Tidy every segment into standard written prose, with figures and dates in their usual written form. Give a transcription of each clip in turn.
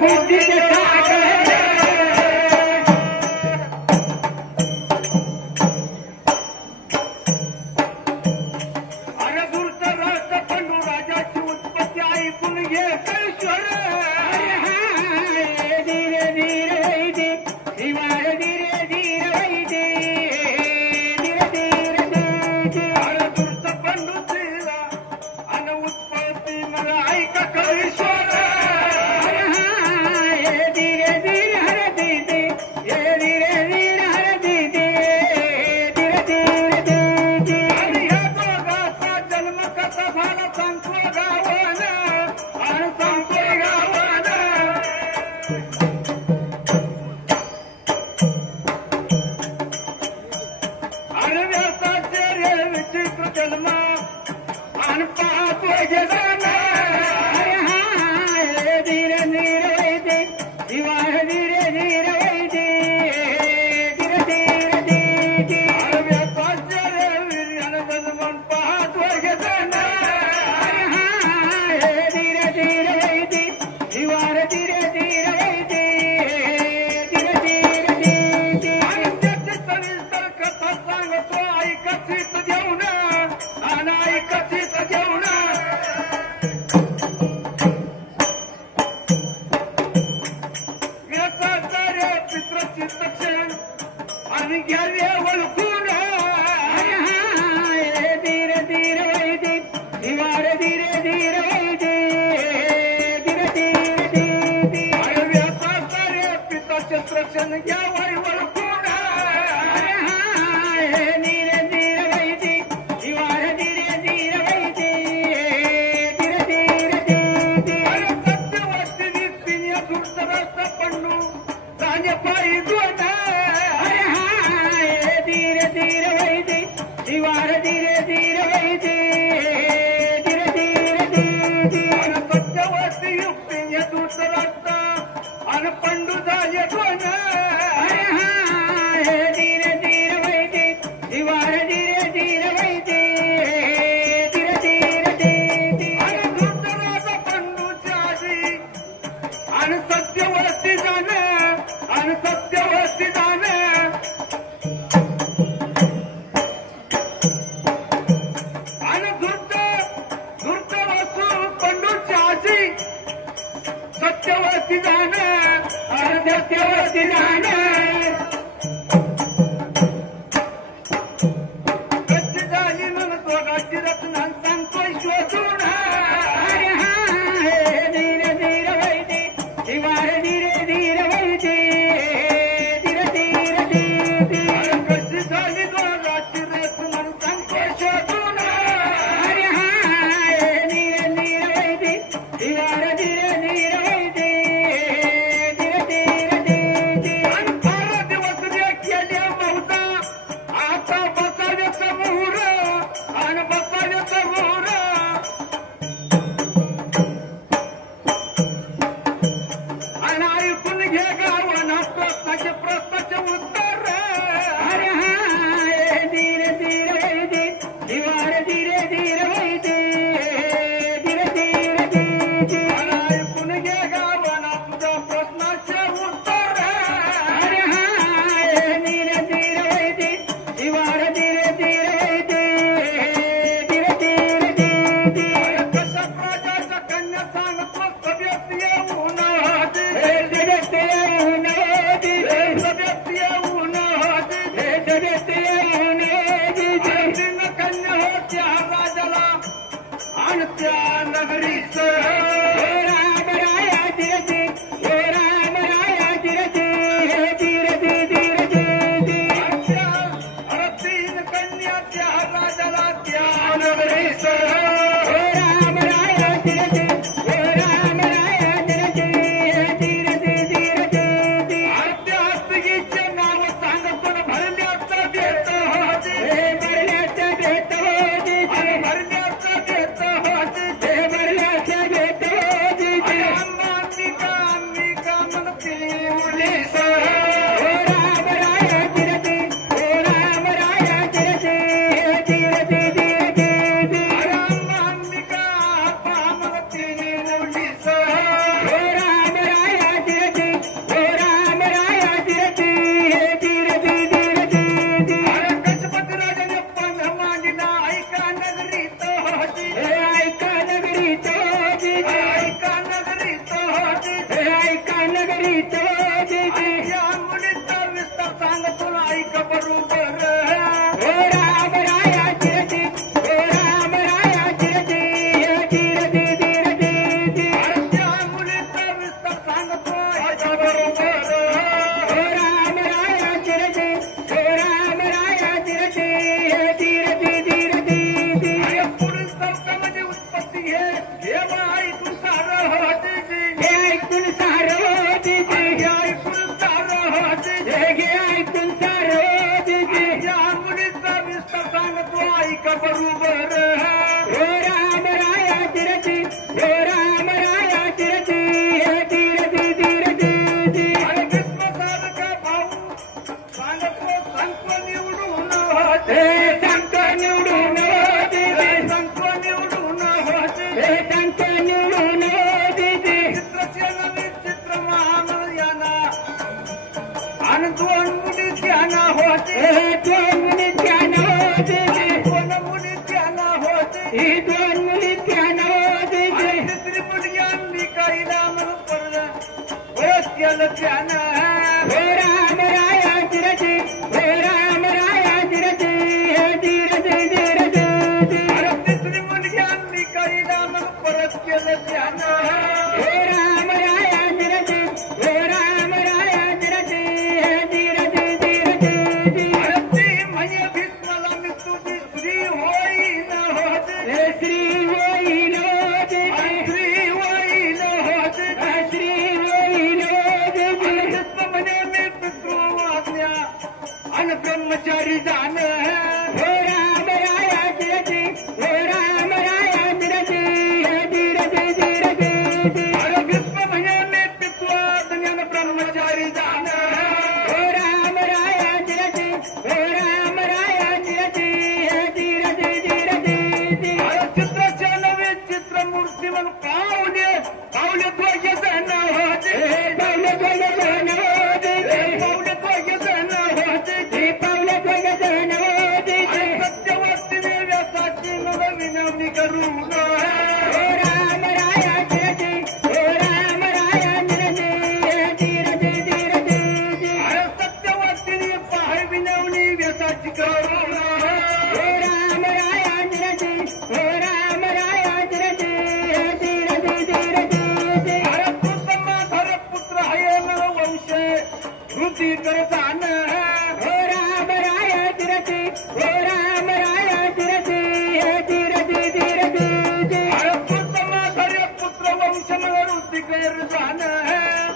बुद्धीचे सागर अरे दूरचा राष्ट्र पंडू राजाची उत्पत्ती ऐकून घे कैश्वर धीरे धीरे वैदे शिवाय धीरे धीरे वैदे धीरे धीरे धीरे अरे दूरचा पंडू दिला आणि उत्पत्ती मला ऐका कैश्वर धीरे धीरे हर दीदे धीरे धीरे हर दीदे धीरे धीरे दीदे आणि ह्या दोघाचा जन्म कसा झाला सांगतो गावाला आणि सांगतो गावाला अरे व्यासाचे रे विचित्र जन्म आणि पाहतोय जगाला धीरे धीरे वैदे शिवाय धीरे धीरे वैदे धीरे धीरे धीरे अरे व्यासाचे रे वीर्यानं जन्म पाहतोय जगाला धीरे धीरे वैदे शिवाय धीरे धीरे वैदे धीरे धीरे धीरे आणि त्याची सविस्तर कथा सांगतो ऐकशीत जेवण आणि ऐकशीत जेवण चित्रक्षण आणि घ्यावे ओळखून धीरे धीरे वैदे शिवाय धीरे धीरे वैदे धीरे धीरे धीरे व्यापार पिता चित्रक्षण घ्यावे ओळखून धीरे धीरे वैदे शिवाय धीरे धीरे वैदे धीरे धीरे धीरे सत्यवती व्यक्तीने दुर्दरस्त पडू जाणे पायी दोना धीरे धीरे वैदे शिवाय धीरे धीरे वैदे धीरे धीरे धीरे सत्यवती युक्तीने दुर्दरस्त आणि पंडू झाले दोना धीरे धीरे वैदे शिवाय धीरे धीरे वैदे धीरे धीरे धीरे आणि दुर्दराज पंडूच्या आधी आणि सत्यवती जाणं आणि सत्यवती जाणं आणि धूर्त वासू पंडूच्या आजी सत्यवती जाणं आणि सत्यवती जाणं कशी झाली म्हणून दोघांची रचना सांगतोय शोधून धीरे धीरे वैदे शिवाय धीरे धीरे वैदे धीरे धीरे धीरे कशी झाली दोघांची रचना सांगतोय शोधून धीरे धीरे वैदे शिवाय धीरे धीरे वैदे धीरे धीरे धीरे आणि फार दिवस रे केल्या बहुता आता बसावे समोर आणि बसावे समोर आणि ऐकून घे गावाना प्रश्नाचे उत्तर धीरे धीरे वैदे शिवाय धीरे धीरे वैदे धीरे धीरे धीरे निकाईला म्हणून परत केलं त्यानं हे राम राया जिरती हे राम राया जिरती हे जिरती जिरती अरे तिसरी मुलगी निकाईला म्हणून परत केलं त्यानं हे राम राया जिरती हे राम राया जिरती हे जिरती जिरती अरे ती म्हणे भीष्माला मी तुझी श्री होईन होते हे श्री होईल होते श्री होईन होते श्री होईल होते भीष्म म्हणे मी पितृवाज्ञा आणि ब्रह्मचारी जाण हे राम राया जिरती हे राम राया जिरती हे जिरती जिरती अरे भीष्म म्हणे मी पितृवाज्ञा आणि ब्रह्मचारी जाण हे राम राया जिरती हे राम राया जिरती हे जिरती जिरती अरे चित्राच्या नवे चित्रमूर्ती म्हणून पावले पावले दोघे जण होते हे पावले दोघे जण होते पावले दोघे जण होते हे पावले दोघे जण होते सत्यवतीने व्यासाची मला विनवणी करून हे राम राया जिरती हे राम राया जिरती हे जिरती जिरती अरे सत्यवतीने पाय विनवणी व्यासाची करून हे राम राया जिरती हे राम राया जिरती हे जिरती जिरती अरे तू समाधार पुत्र आहे मला वंश वृद्धी करतान हे राम राया जिरती हे राम राया जिरती हे जिरती जिरती अरे तू समाधार पुत्र वंश मला वृद्धी करतान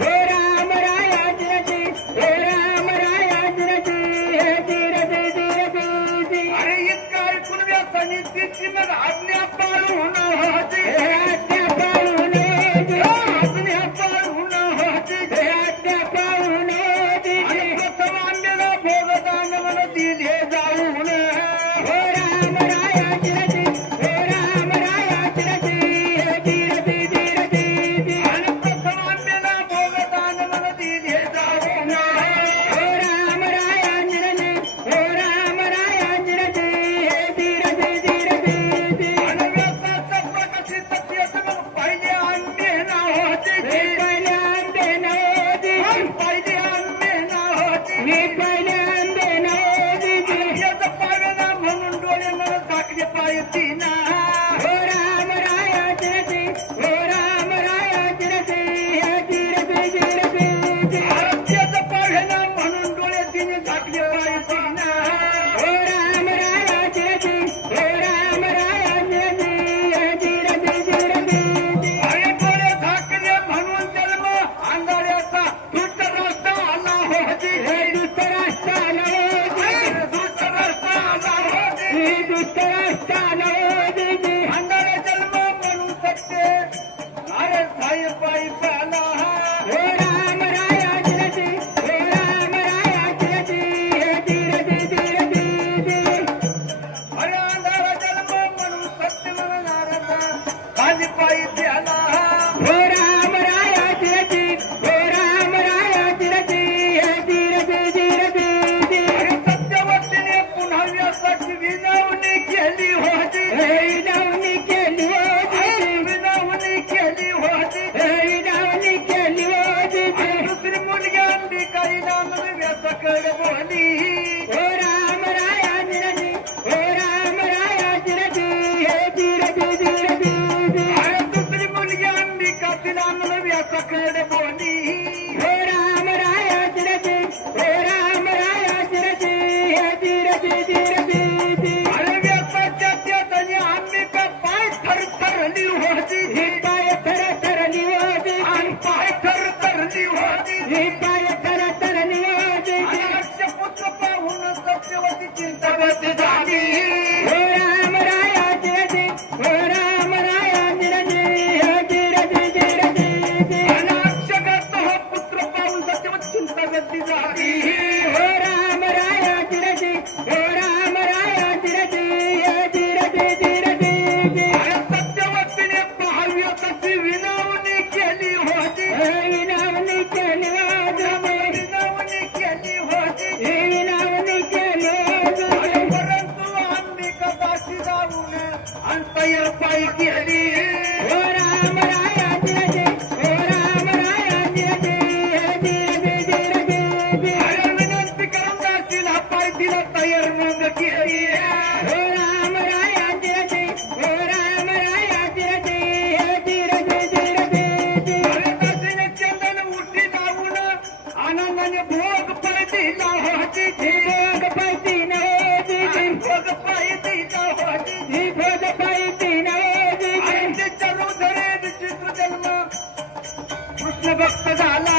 हे राम राया जिरती हे राम राया जिरती हे जिरती जिरती अरे इतका ऐकून व्यासाने तिची मग आज्ञा पाळून होती हे आज्ञा पाळून होती आज्ञा पाळून होती हे आज्ञा पाळून होती आणि प्रथम आणलेला भोगदान मला दिले जाऊन हे राम राया जिरती हे राम राया जिरती हे जिरती जिरती आणि प्रथम आणलेला भोगदान मला दिले जाऊन हे राम राया जिरती हे राम राया जिरती हे जिरती जिरती आणि व्यासाचा प्रकाशित सत्य पहिले आणले ना होते हे पहिले आंबे नव्हती पहिले आणले ना होते हे पहिले आंबे नव्हती याचं पावेना म्हणून डोळे मला झाकले पाहिजे ना हे राम राया जिरती हे राम राया जिरती हे जिरती जिरती आरोग्याचं पावेना म्हणून डोळे तिने झाकले पाहिजे ना हे राम राया जिरती हे राम राया जिरती हे जिरती जिरती अरे डोळे झाकले म्हणून जन्म अंधाऱ्याचा दुष्ट रस्ता आला होती हे दुष्ट राष्ट्र नव्हती दुष्ट रस्ता आला होती हे दुष्ट राष्ट्र नव्हती अंधारा जन्म म्हणून सत्य अरे साई पायी पाला हे राम राया जिरती हे राम राया जिरती हे जिरती जिरती अरे अंधारा जन्म म्हणून सत्य म्हणणार माझी पायी त्याला हे राम राया जिरती हे राम राया जिरती हे जिरती जिरती अरे सत्यवतीने पुन्हा व्यासाची विनवणी केली होती हे नावनी केली होती विनवणी केली होती हे नावनी केली होती दुसरी मुलगी आणली काही नाम व्यासाकडे बोली हे राम राया जिरती हे राम राया जिरती हे जिरती जिरती अरे दुसरी मुलगी आणली का तिला म्हणून व्यासाकडे बोली हे राम राया जिरती हे राम राया जिरती हे जिरती जिरती अरे व्यासाच्या त्याने आम्ही का पाय थरथरली होती हे पाय थर थरली होती आणि पाय थरथरली होती हे पाय थर थरली होती आणि पुत्र पाहून सत्यवती चिंतावती झाली हे राम राया जिरती हे राम राया जिरती हे जिरती जिरती आणि अक्षगात हा पुत्र पाहून सत्यवती चिंतावती झाली हे राम राया जिरती हे राम राया जिरती हे जिरती जिरती आणि सत्यवतीने पाहावी तशी विनवणी केली होती हे विनवणी केली होती कृष्ण भक्त झाला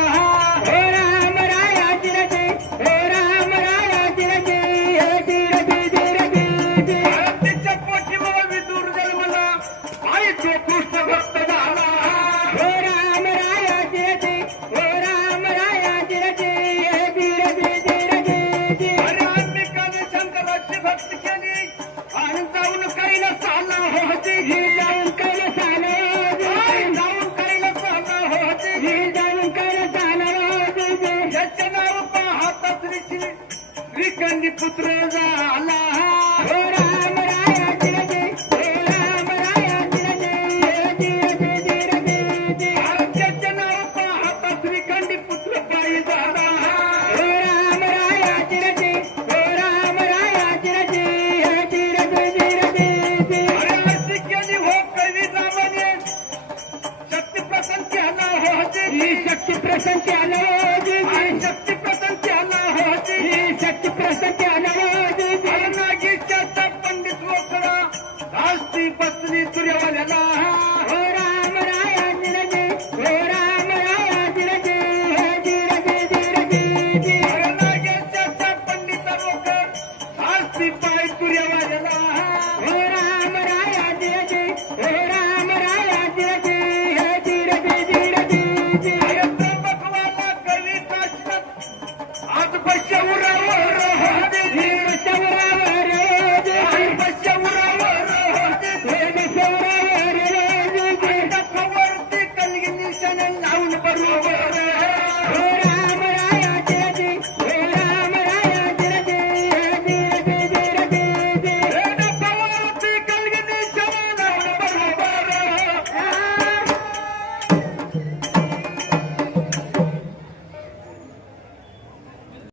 हे राम राया जिरती हे राम राया जिरती हे जिरती जिरती जी त्याच्या पोटी मग विदूर जन्मला आणि तो कृष्ण भक्त झाला हे राम राया जिरती हे राम राया जिरती हे जिरती जिरती जी अरे अंबिकाने शंकराची भक्ती केली आणि जाऊन कैलास आला होती जाऊन कैलास आला जाऊन कैलास आला होती जाऊन कैलास आला त्याचे नाव पाहता श्रीखंडी पुत्र झाला हे राम राया जिरती हे राम राया जिरती हे जिरती जिरती जी त्याचे नाव पाहता श्रीखंडी पुत्र पायी झाला हे राम राया जिरती हे राम राया जिरती हे जिरती जिरती जी अरे अशी केली हो कवी नावाने शक्ती प्रसन्न केला होती ही शक्ती प्रसन्न केला जी आणि शक्ती प्रसन्न केला होती ही शक्ती प्रसन्न केला जी नागेशाचा पंडित वोकरा राष्ट्री बसली सूर्यवाल्याला हे राम राया जिरती हे राम राया जिरती हे जिरती जिरती जी नागेशाचा पंडित वोकर राष्ट्री पाय सूर्यवाल्याला हे राम राया जिरती हे राम राया जिरती हे जिरती जिरती जी भगवाना कवी काशीनाथ आज बशौरावर होते हे बसवरावर जी बशौरावर होते हे बसवरावर जी वरती कलगी निशाने लावून बरोबर